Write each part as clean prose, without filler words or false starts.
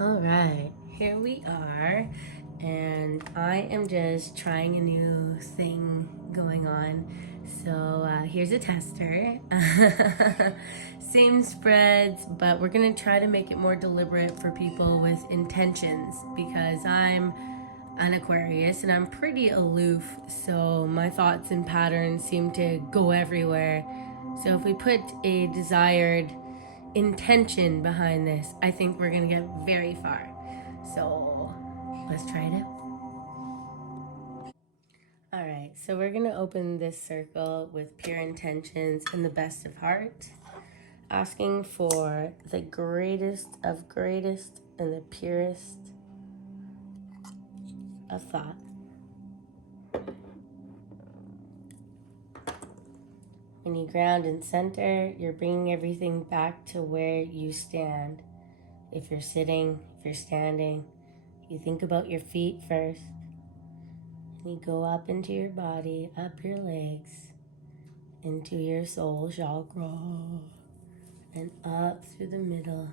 All right, here we are, and I am just trying a new thing going on. So here's a tester. Same spreads, but we're gonna try to make it more deliberate for people with intentions because I'm an Aquarius and I'm pretty aloof, so my thoughts and patterns seem to go everywhere. So if we put a desired intention behind this, I think we're gonna get very far. So let's try it out. All right, so we're gonna open this circle with pure intentions and the best of heart, asking for the greatest of greatest and the purest of thought. When you ground and center, you're bringing everything back to where you stand. If you're sitting, if you're standing, you think about your feet first. And you go up into your body, up your legs, into your soul chakra, and up through the middle,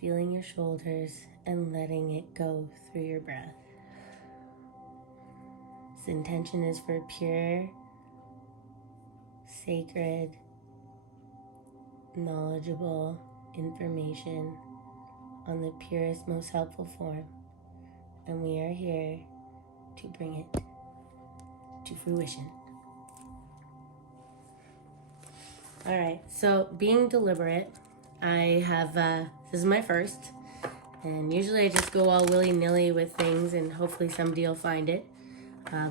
feeling your shoulders and letting it go through your breath. This intention is for pure, sacred, knowledgeable information on the purest, most helpful form. And we are here to bring it to fruition. All right, so being deliberate, I have, this is my first, and usually I just go all willy-nilly with things and hopefully somebody will find it.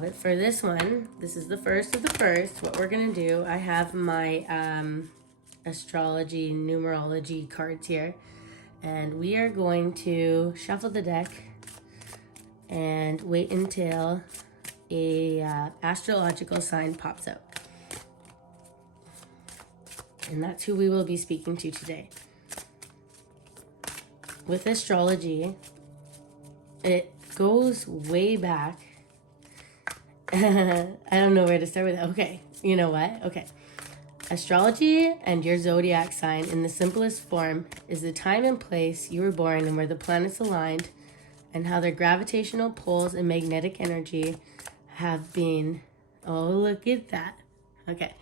But for this one, this is the first of the first. What we're gonna do, I have my astrology, numerology cards here, and we are going to shuffle the deck and wait until a astrological sign pops out. And that's who we will be speaking to today. With astrology, it goes way back. I don't know where to start with it. Okay, you know what? Okay. Astrology and your zodiac sign in the simplest form is the time and place you were born and where the planets aligned and how their gravitational poles and magnetic energy have been. Oh, look at that. Okay.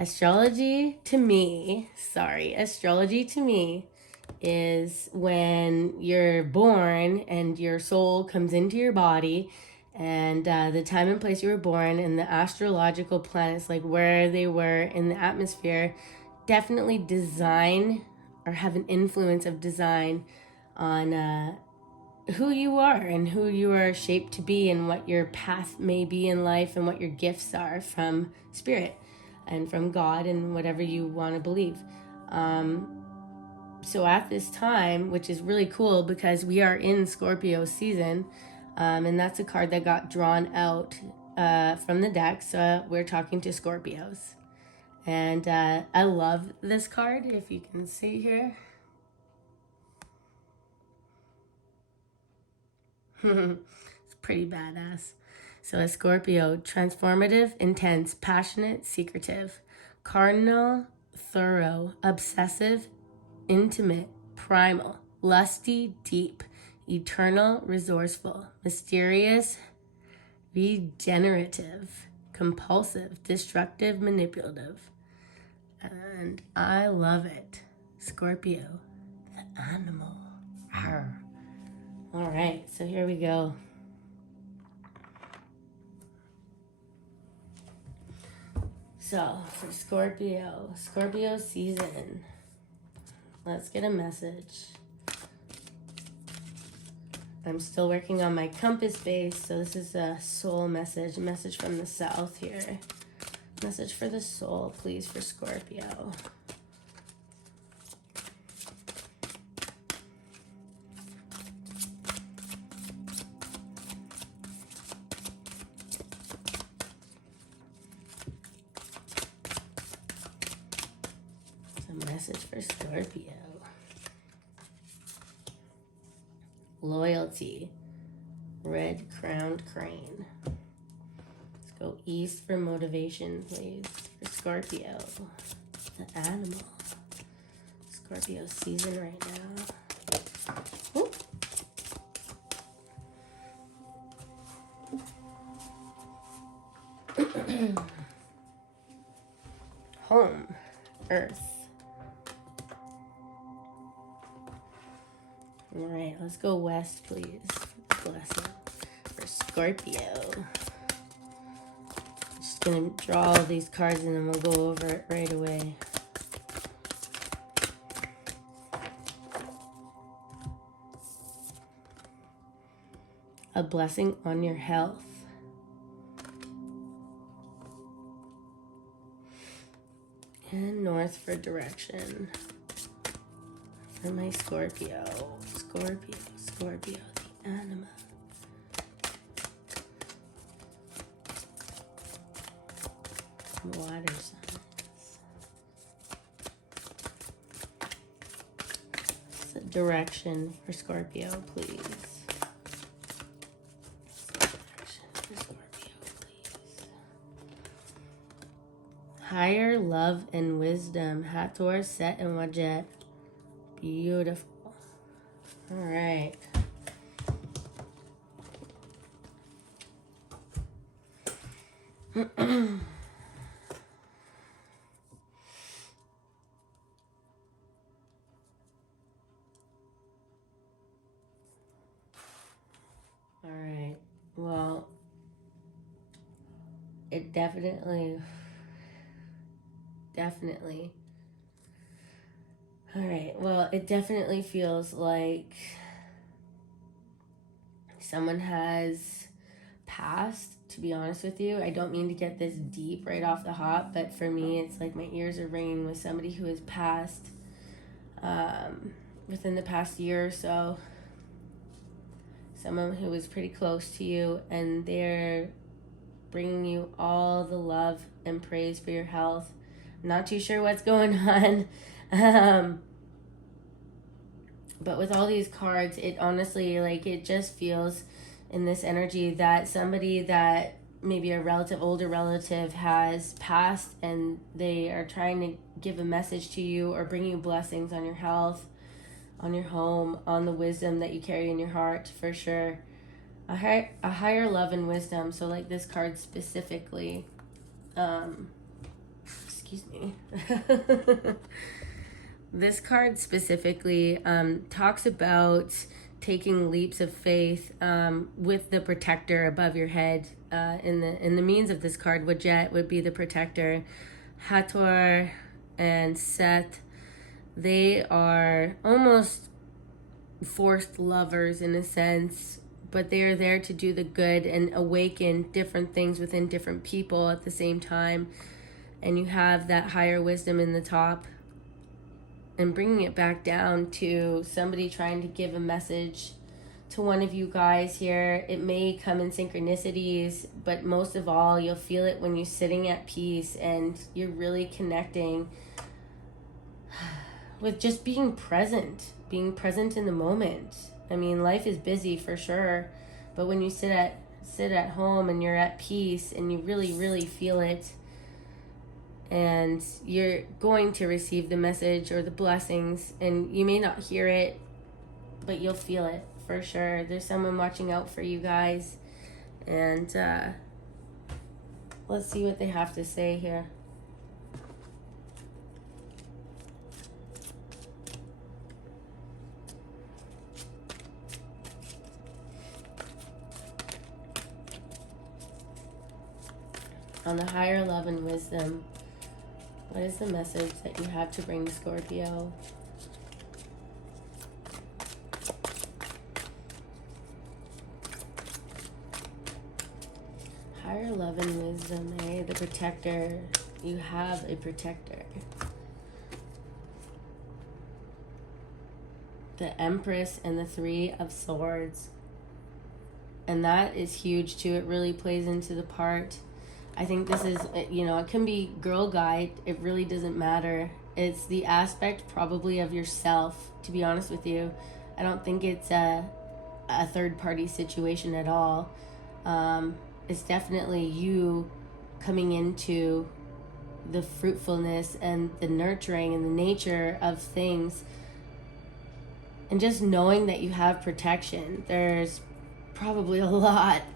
Astrology to me is when you're born and your soul comes into your body, and the time and place you were born and the astrological planets, like where they were in the atmosphere, definitely design or have an influence of design on who you are and who you are shaped to be and what your path may be in life and what your gifts are from spirit and from God and whatever you want to believe. So at this time, which is really cool because we are in Scorpio season, and that's a card that got drawn out from the deck, so we're talking to Scorpios. And I love this card, if you can see here. It's pretty badass. So a Scorpio, transformative, intense, passionate, secretive, cardinal, thorough, obsessive, intimate, primal, lusty, deep, eternal, resourceful, mysterious, regenerative, compulsive, destructive, manipulative. And I love it. Scorpio, the animal. Arr. All right, so here we go. So for Scorpio season, let's get a message. I'm still working on my compass base, so this is a soul message, a message from the south here. Message for the soul, please, for Scorpio. A message for Scorpio. Loyalty, red crowned crane. Let's go east for motivation, please, for Scorpio, the animal. Scorpio season right now. Ooh. Home, earth. All right, let's go west, please. Blessing for Scorpio. Just gonna draw all these cards and then we'll go over it right away. A blessing on your health. And north for direction. For my Scorpio. Scorpio, Scorpio, the animal. Water signs. So direction for Scorpio, please. Direction for Scorpio, please. Higher love and wisdom. Hathor, Set, and Wajet. Beautiful. All right. All right. Well, it definitely. All right. Well, it definitely feels like someone has passed, to be honest with you. I don't mean to get this deep right off the hop, but for me, it's like my ears are ringing with somebody who has passed within the past year or so. Someone who was pretty close to you, and they're bringing you all the love and praise for your health. I'm not too sure what's going on. But with all these cards, it honestly, like, it just feels in this energy that somebody that maybe a relative, older relative has passed, and they are trying to give a message to you or bring you blessings on your health, on your home, on the wisdom that you carry in your heart, for sure. A higher love and wisdom. So like this card specifically, excuse me. This card specifically talks about taking leaps of faith with the protector above your head. In the means of this card, Wajet would be the protector. Hathor and Seth, they are almost forced lovers in a sense, but they are there to do the good and awaken different things within different people at the same time. And you have that higher wisdom in the top, and bringing it back down to somebody trying to give a message to one of you guys here. It may come in synchronicities, but most of all, you'll feel it when you're sitting at peace and you're really connecting with just being present in the moment. I mean, life is busy for sure, but when you sit at home and you're at peace and you really, really feel it, and you're going to receive the message or the blessings, and you may not hear it, but you'll feel it for sure. There's someone watching out for you guys, and let's see what they have to say here. On the higher love and wisdom, what is the message that you have to bring to Scorpio? Higher love and wisdom, eh? The protector. You have a protector. The Empress and the Three of Swords. And that is huge too. It really plays into the part. I think this is, it can be girl guide. It really doesn't matter. It's the aspect probably of yourself, to be honest with you. I don't think it's a third party situation at all. It's definitely you coming into the fruitfulness and the nurturing and the nature of things, and just knowing that you have protection. There's probably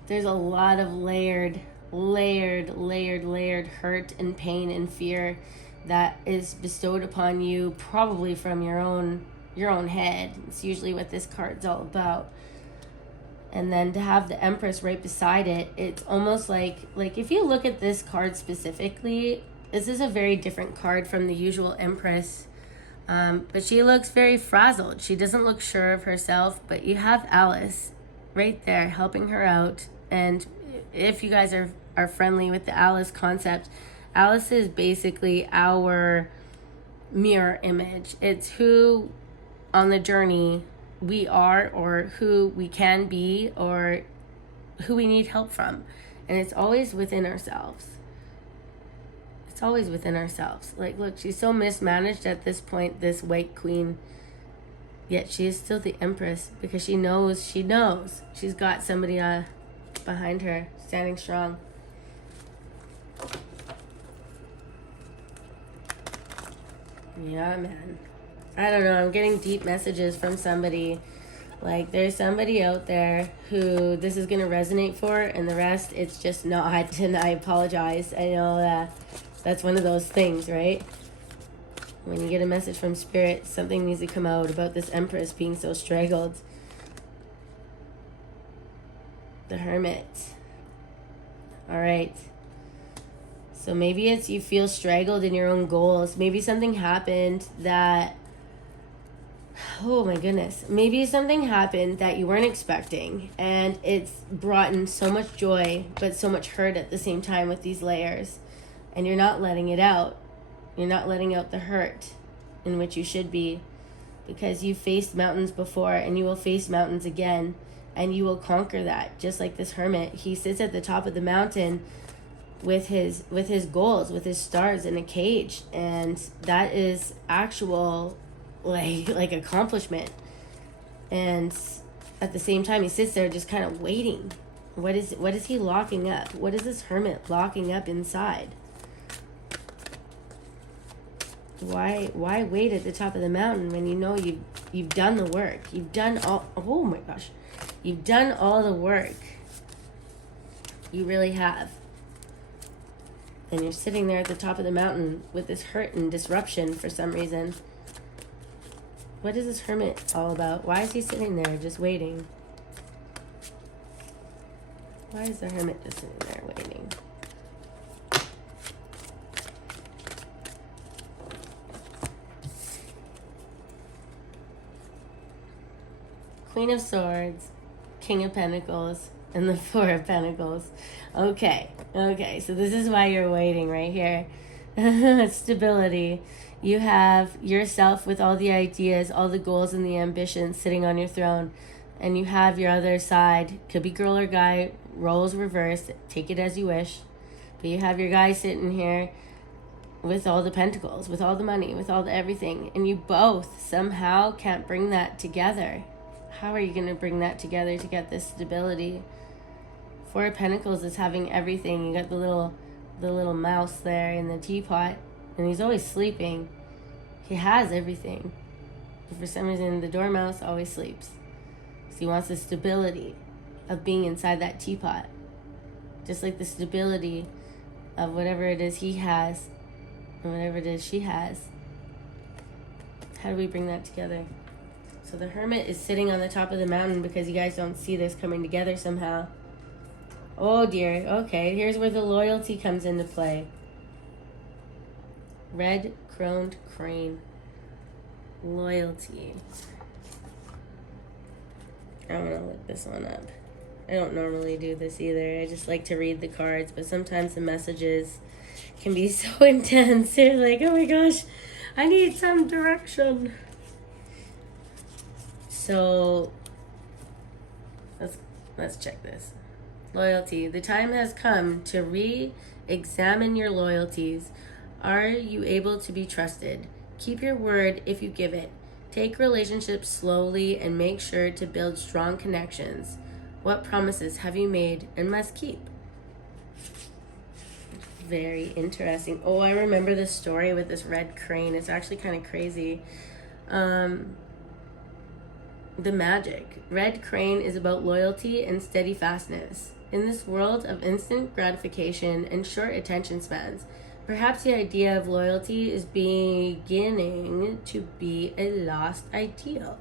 there's a lot of layered layered hurt and pain and fear that is bestowed upon you, probably from your own head. It's usually what this card's all about. And then to have the Empress right beside it, it's almost like if you look at this card specifically, this is a very different card from the usual Empress. But she looks very frazzled. She doesn't look sure of herself, but you have Alice right there helping her out. And if you guys are friendly with the Alice concept, Alice is basically our mirror image. It's who on the journey we are, or who we can be, or who we need help from. And it's always within ourselves. It's always within ourselves. Like, look, she's so mismanaged at this point, this White Queen. Yet she is still the Empress, because she knows. She's got somebody behind her, standing strong. Yeah, man. I don't know. I'm getting deep messages from somebody. Like, there's somebody out there who this is going to resonate for, and the rest, it's just not. And I apologize. I know that's one of those things, right? When you get a message from Spirit, something needs to come out about this Empress being so straggled. The Hermit. All right. So maybe it's you feel straggled in your own goals. Maybe something happened that, oh my goodness. Maybe something happened that you weren't expecting, and it's brought in so much joy, but so much hurt at the same time with these layers. And you're not letting it out. You're not letting out the hurt in which you should be, because you faced mountains before, and you will face mountains again, and you will conquer that. Just like this Hermit, he sits at the top of the mountain with his goals, with his stars in a cage, and that is actual like accomplishment. And at the same time, he sits there just kind of waiting. What is he locking up? What is this Hermit locking up inside? Why wait at the top of the mountain when you know you've done the work? You've done all, oh my gosh. You've done all the work. You really have. And you're sitting there at the top of the mountain with this hurt and disruption for some reason. What is this Hermit all about? Why is he sitting there just waiting? Why is the Hermit just sitting there waiting? Queen of Swords, King of Pentacles, and the Four of Pentacles. Okay, so this is why you're waiting right here. Stability. You have yourself with all the ideas, all the goals and the ambitions sitting on your throne. And you have your other side, could be girl or guy, roles reversed, take it as you wish. But you have your guy sitting here with all the pentacles, with all the money, with all the everything. And you both somehow can't bring that together. How are you going to bring that together to get this stability? Four of Pentacles is having everything. You got the little mouse there in the teapot, and he's always sleeping. He has everything. But for some reason, the dormouse always sleeps. So he wants the stability of being inside that teapot. Just like the stability of whatever it is he has and whatever it is she has. How do we bring that together? So the Hermit is sitting on the top of the mountain because you guys don't see this coming together somehow. Oh dear. Okay, here's where the loyalty comes into play. Red-croned crane. Loyalty. I'm going to look this one up. I don't normally do this either. I just like to read the cards, but sometimes the messages can be so intense. You're like, oh my gosh, I need some direction. So let's check this. Loyalty. The time has come to re-examine your loyalties. Are you able to be trusted? Keep your word if you give it. Take relationships slowly and make sure to build strong connections. What promises have you made and must keep? Very interesting. Oh, I remember this story with this red crane. It's actually kind of crazy. The magic. Red crane is about loyalty and steadfastness. In this world of instant gratification and short attention spans, perhaps the idea of loyalty is beginning to be a lost ideal.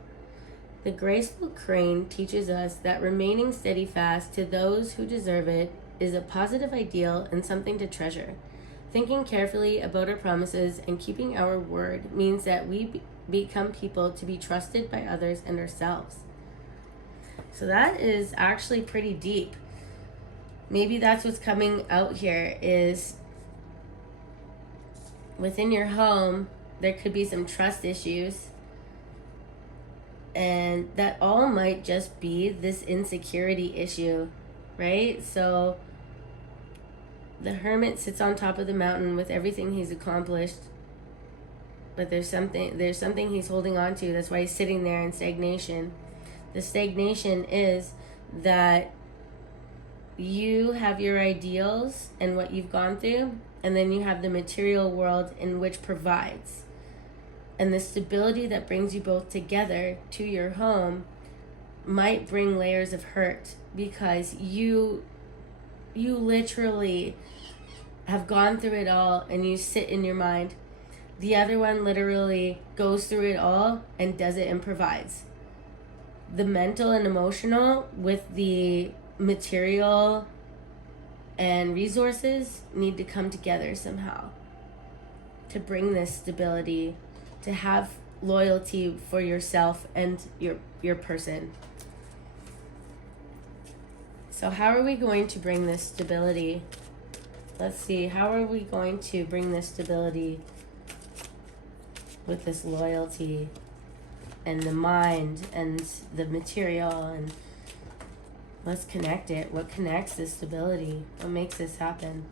The graceful crane teaches us that remaining steadfast to those who deserve it is a positive ideal and something to treasure. Thinking carefully about our promises and keeping our word means that we become people to be trusted by others and ourselves. So that is actually pretty deep. Maybe that's what's coming out here is within your home, there could be some trust issues. And that all might just be this insecurity issue, right? So the hermit sits on top of the mountain with everything he's accomplished, but there's something he's holding on to. That's why he's sitting there in stagnation. The stagnation is that you have your ideals and what you've gone through, and then you have the material world in which provides. And the stability that brings you both together to your home might bring layers of hurt because you literally have gone through it all and you sit in your mind. The other one literally goes through it all and does it and provides. The mental and emotional with the material and resources need to come together somehow to bring this stability, to have loyalty for yourself and your person. So how are we going to bring this stability? Let's see, how are we going to bring this stability with this loyalty and the mind and the material? And let's connect it. What connects this stability? What makes this happen?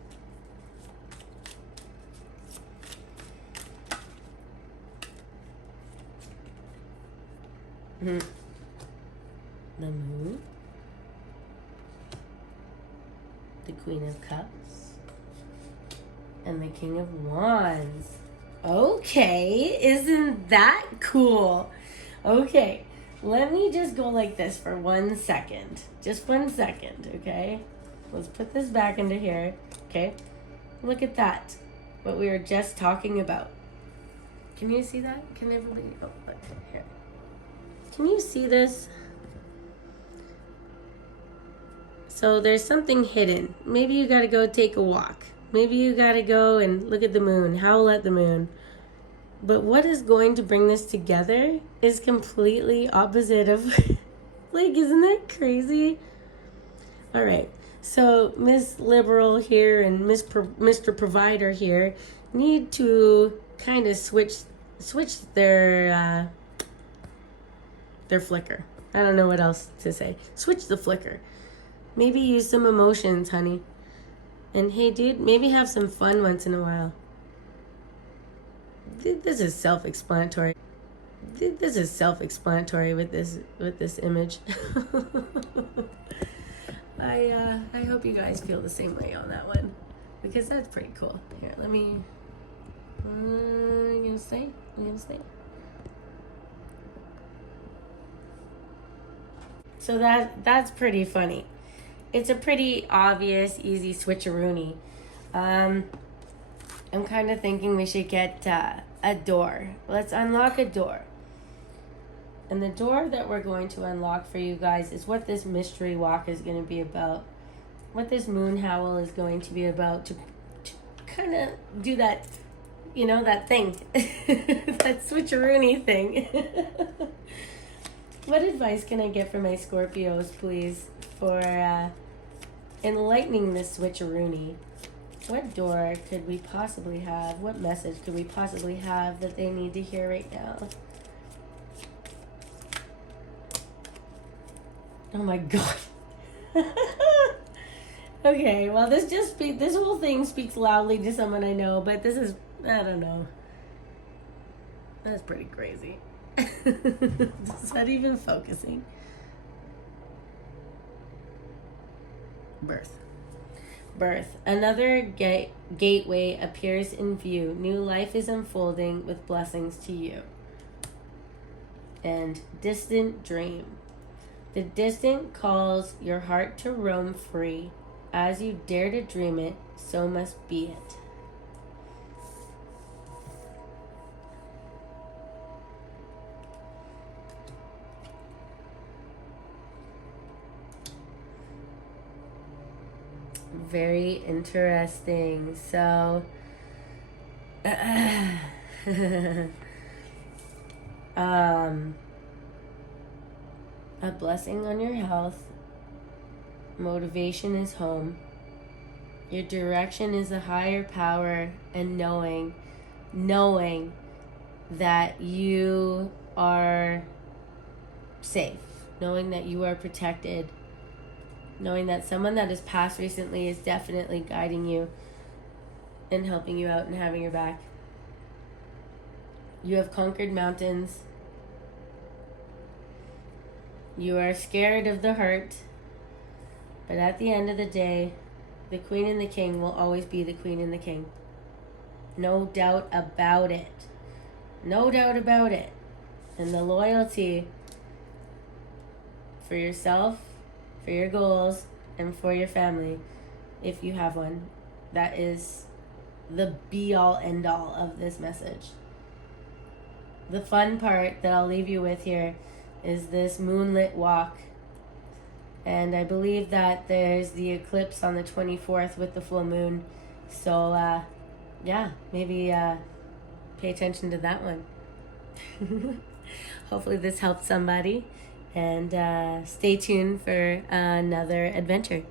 The Moon, the Queen of Cups, and the King of Wands. Okay, isn't that cool? Okay, let me just go like this for 1 second. Just 1 second, okay? Let's put this back into here, okay? Look at that, what we were just talking about. Can you see that? Can everybody, oh, okay, here. Can you see this? So there's something hidden. Maybe you gotta go take a walk. Maybe you gotta go and look at the moon, howl at the moon. But what is going to bring this together is completely opposite of, like, isn't that crazy? All right, so Miss Liberal here and Mr. Provider here need to kind of switch their flicker. I don't know what else to say. Switch the flicker. Maybe use some emotions, honey. And hey, dude, maybe have some fun once in a while. This is self-explanatory. This is self-explanatory with this image. I hope you guys feel the same way on that one, because that's pretty cool. Here, let me. I'm gonna stay. So that's pretty funny. It's a pretty obvious, easy switcheroony. I'm kind of thinking we should get a door. Let's unlock a door. And the door that we're going to unlock for you guys is what this mystery walk is going to be about. What this moon howl is going to be about, to kind of do that, that thing. That switcheroony thing. What advice can I get from my Scorpios, please, for enlightening this switcheroony? What door could we possibly have? What message could we possibly have that they need to hear right now? Oh my God. Okay, well, this whole thing speaks loudly to someone I know, but this is, I don't know. That's pretty crazy. It's not even focusing. Birth. Another gateway appears in view. New life is unfolding with blessings to you. And distant dream. The distant calls your heart to roam free. As you dare to dream it, so must be it. Very interesting. So, a blessing on your health. Motivation is home. Your direction is a higher power, and knowing that you are safe, knowing that you are protected, knowing that someone that has passed recently is definitely guiding you and helping you out and having your back. You have conquered mountains. You are scared of the hurt, but at the end of the day, the queen and the king will always be the queen and the king. No doubt about it. No doubt about it. And the loyalty for yourself, for your goals, and for your family, if you have one, that is the be-all, end-all of this message. The fun part that I'll leave you with here is this moonlit walk. And I believe that there's the eclipse on the 24th with the full moon. So, maybe pay attention to that one. Hopefully this helped somebody. And stay tuned for another adventure.